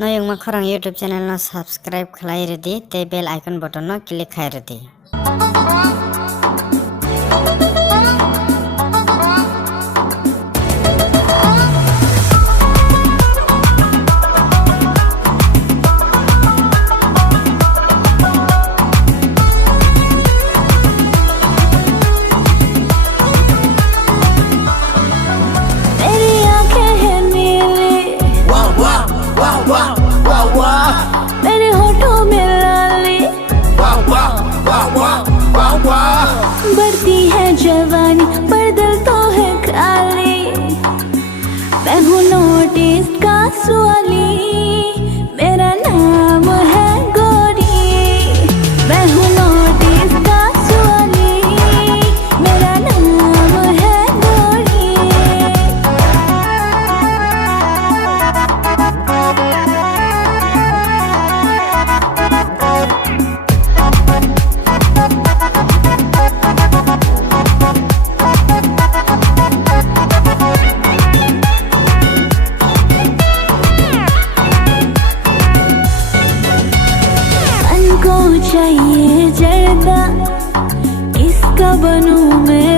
Noyong makorang YouTube channel no subscribe khlai redi te bell icon button no click khai redi. मेरे होठों में लाली बढ़ती है जवानी पर दिल तो है खाली। मैं हूँ नोटिस का सवाली, मेरा नाम है गोरी। मैं हूँ नोटिस का सवाली, मेरा नाम है गोरी। चाहिए जर्दा, किसका बनूं मैं